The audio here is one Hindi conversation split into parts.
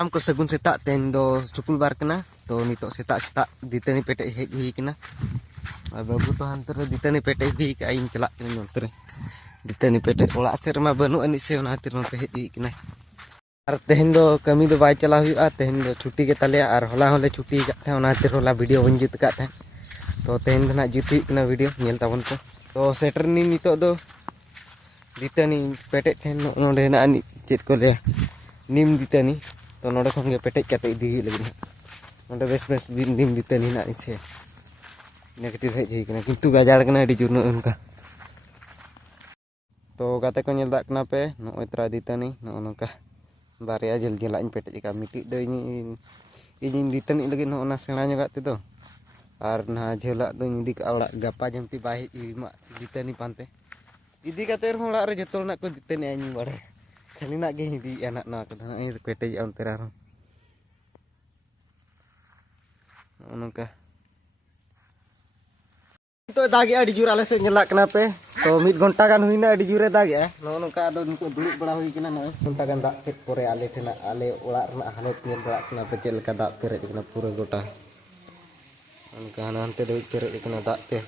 हमको सगुन सेता तेन दो शुक्रवार कना तो नितो सेता सेता दितनी पेटे हेज हुई कना बाबू तो हांतर दितनी पेटे भी का इन चला कना नोंतर दितनी पेटे ओला सेरमा बनु अनि से ओना हातिर नोंते हेज हुई कना और तेहन दो कमी दो बाय चला हुआ तेहन दो छुट्टी के तले और होला होले छुट्टी का था ओना हातिर होला वीडियो बन जुत का था तो तेहन दो ना जुत हुई कना वीडियो नेल ताबन तो सेटरनी नितो दो दितनी पेटे तेहन नोंडे ना अनि चेत को ले नीम दितनी तो नोडे खन गे पेटेज काते इदी लगी नोडे बेस बेस नीम दितनी ना इसे इना खातिर हेज हुई कना किंतु गाजाड़ कना अडी जुर उनका तो गाते को नेल दा कना पे नोय त्रा दितनी नो नोका बारिया जल जला इन पेटेज का मिटी दो इन दितनी लगी नो ना सेणा ñoga ते दो और ना झेला दो इदी का ओड़ा गपा जमती बाय मा दितनी पानते इदी काते ओड़ा रे जतो ना को दितनी आनी बाड़े खाली ना गे हिदी अना ना को धना इन पेटेज अंते रा नोका तो दागे अडी जुर आले से नेला कना पे तो 1 घंटा गान हुइना अडी जुरे दागे नो नोका दो नको दुड़ुब बड़ा हुई कना नो घंटा गान दा के पोरे आले ठेना आले ओड़ा रना हालत नेल दा कना पे चेल का दा पेरेज कना पूरा गोटा उनका हानते दो पेरेज कना दा ते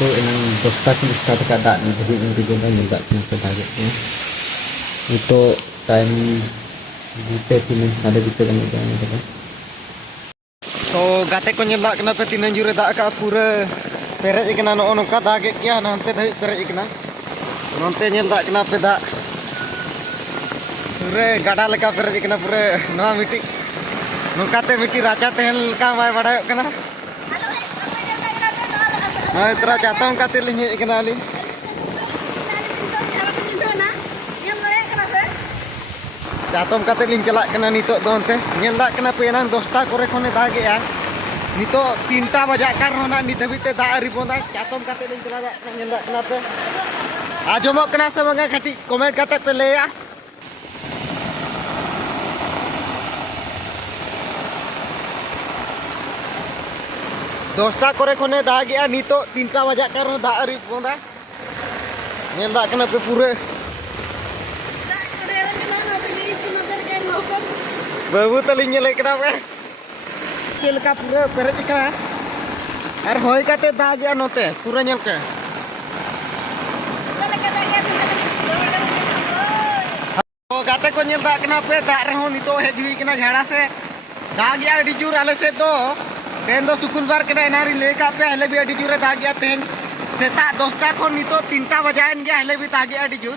को enang dosta ki start ka da ni jadi ini juga nyenda kena targetnya itu time gute tinin ada gitu kan itu तो गाते को नेला कना पे तीन जुरे दा का पूरा पेरेज कना नो नोका दागे किया नंते धई पेरेज कना नंते नेल दा कना पे दा पूरे गाडा लेका पेरेज कना पूरे नवा मिटी नोकाते मिटी राचा तेहन का बाय बडायो कना हाँ इतना चाहता हूँ काते लिंगे इकना ली चाहता हूँ काते लिंग चला कना नितो दोनते नेल दा कना पे एनान 10टा कोरे खने दागे आ नितो 3टा बजा कर होना नित हबीते दा अरी बोंदा चाहता हूँ काते लिंग चला दा नेल दा कना पे आजमो कना से बंगा खटी कमेंट काते पे लेया दोस्ता करे कोने दागे आ नितो 3टा बजा कर दा अरी बोंदा नेल दा कना पे पूरे बाबू तलिंग ले कना पे चेल का पूरे पेरेज कना और होय काते दागे आ नोते पूरा नेल के तो गाते को नेल दा कना पे दा रहो नितो हेज हुई कना झाड़ा से दागे आ अडी जुर आले से तो तेन दो शुक्रवार के एनारी लेका पे हले भी अडी जुरे दागिया तेन सेता 10टा खन नितो 3टा बजायन गया हले भी दागिया अडी जुर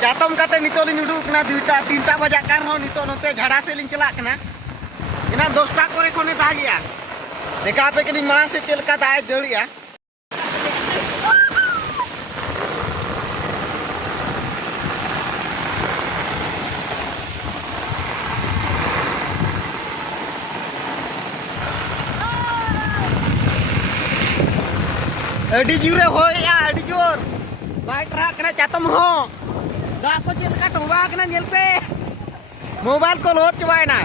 चातम काते नितो लिंग उडुक कना 2टा 3टा बजा कार हो नितो नोते झाड़ा से लिंग चला कना इना 10टा करे खने दागिया देखा पे कि मां से चल का दाय दलिया अडी जुरे होया अडी जोर बाइक ट्रक कना चातम हो दाग को चल का टोबा के ना जेल पे मोबाइल को लोड चबाए ना